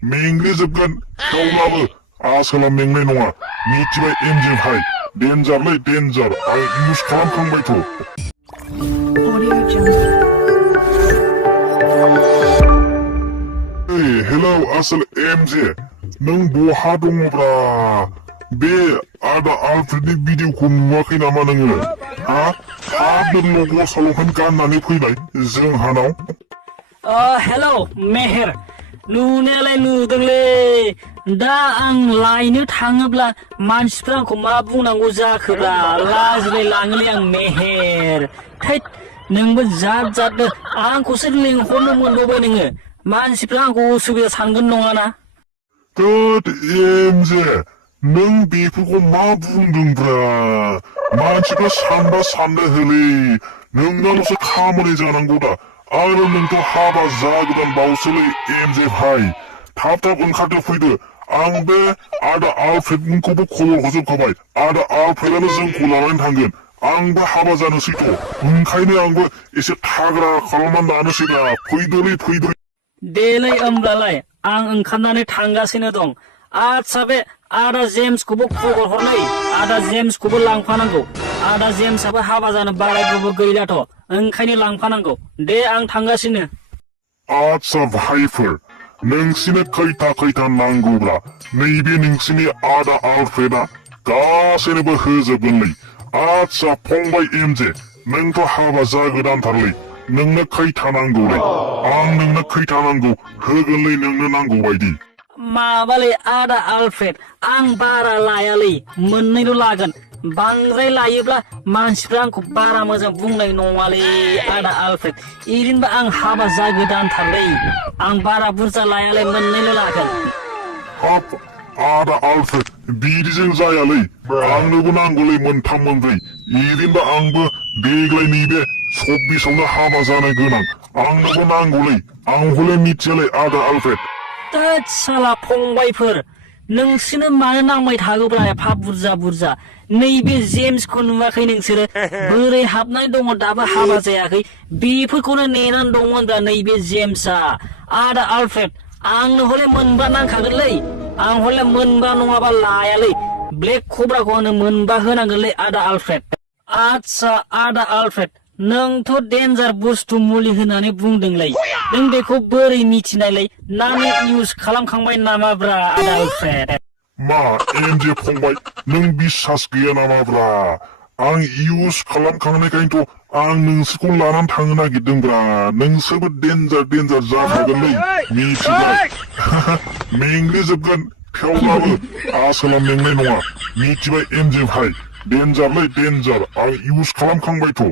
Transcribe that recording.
मेंग्लिजोबगोन थेवब्लाबो आसोला मेंनाय नङा मिथिबाय एमजे भाई डेन्जारलै डेन्जार आं इउज खालामखांबायथ' Audio Jungle. हेलौ आसोल एमजे नों बहा दङब्रा बे आदा आलफ्रेडनि भिडिअखौ नुवाखै नामा नोङो हा थाबनो गस्ला लंपेन्ट गाननानै फैलाय जोंहानाव हेलौ मेहेर नुनायालाय नुदोंलै दा आं लायनो थाङोब्ला मानसिफ्रा आंखौ मा बुंनांगौ जाखोब्रा लाजिलाय लाङोलै आं मेहेर थैद नोंबो जाद जादनो आंखौसो लिंहरनो मोनबावबाय नोङो मानसिफ्रा आंखौ उसुबिदा सानगोन नङाना थोद एमजे नों बेफोरखौ मा बुंदोंब्रा मानसिफ्रा सानबा साननो होलै नोंनाल'सो खामानि जानांगौ दा आरो नोंथ' हाबा जागोदान बावसोलै एमजे भाई थाब थाब ओंखारदो फैदो आं बे आदा आलफ्रेडखौबो खबर हरजोबखाबाय आदा आलफ्रेडआनो जोंखौ लानानै थांगोन आंबो हाबा जानोसैथ' ओंखायनो आंबो एसे थाग्रा खालामनानै लानोसैदा फैदोलै फैदो देलै होमब्लालाय आं ओंखारनानै थांगासिनो दं आदसा बे आदा जेम्सखौबो खबर हरलै आदा जेम्सखौबो लांफानांगौ आदा जेम्सआबो हाबा जानो बाराय गोबाव गैलाथ' ओंखायनो लांफानांगौ दे आं थांगासिनो आदसा भाइफोर नोंसिनो खैथा नांगौब्ला नैबे नोंसिनि आदा आलफ्रेडआ गासैनोबो होजोबगोनलै आदसा फंबाय एमजे नोंथ' हाबा जागोदानथारलै नोंनो खैथा नांगौलै आं नोंनो खैथा नांगौ होगोनलै नोंनो नांगौ बायदि माबालै आदा आलफ्रेड आं बारा लायालै मोननैल' लागोन बांद्राय लायोब्ला मानसिफ्रा आंखौ बारा मोजां बुंनाय नङालै आदा आलफ्रेड इरिनबा आं हाबा जागोदानथारलै आं बारा बुरजा लायालै मोननैल' लागोन हाब आदा आलफ्रेड बिदिजों जायालै आंनोबो नांगौलै मोनथाम मोनब्रै इरिनबा आंबो देग्लाय नैबे 26आवनो हाबा जानो गोनां आंनोबो नांगौलै आं हले मिथियालै आदा आलफ्रेड थोद साला फंबायफोर नोंसोरनो मानो नांबाय थागौब्रा एफा बुरजा नैबे जेम्सखौ नुवाखै नोंसोरो बोरै हाबनाय दङ दाबो हाबा जायाखै बेफोरखौनो नेनानै दंमोनब्रा नैबे जेम्सआ आदा आलफ्रेड आंनो हले मोनबा नांखागोनलै आं हले मोनबा नङाबा लायालै ब्लेक कब्राखौ आंनो मोनबा होनांगोनलै आदा आलफ्रेड आदसा आदा आलफ्रेड नोंथ' डेन्जार बुस्थु मुलि होननानै बुंदोंलै नों बेखौ बोरै मिथिनायलै ना नों इउज खालामखांबाय नामाब्रा आदा आलफ्रेड मा एमजे फंबाय नों बिसास गैया नामाब्रा आं इउज खालामखांनायखायनोथ' आं नोंसोरखौ लानानै थांनो नागिरदोंब्रा नोंसोरबो डेन्जार जाखागोनलै मिथिबाय मेंग्लिजोबगोन थेवब्लाबो आसोला मेंनाय नङा मिथिबाय एमजे भाई डेन्जारलै डेन्जार आं इउज खालामखांबायथ'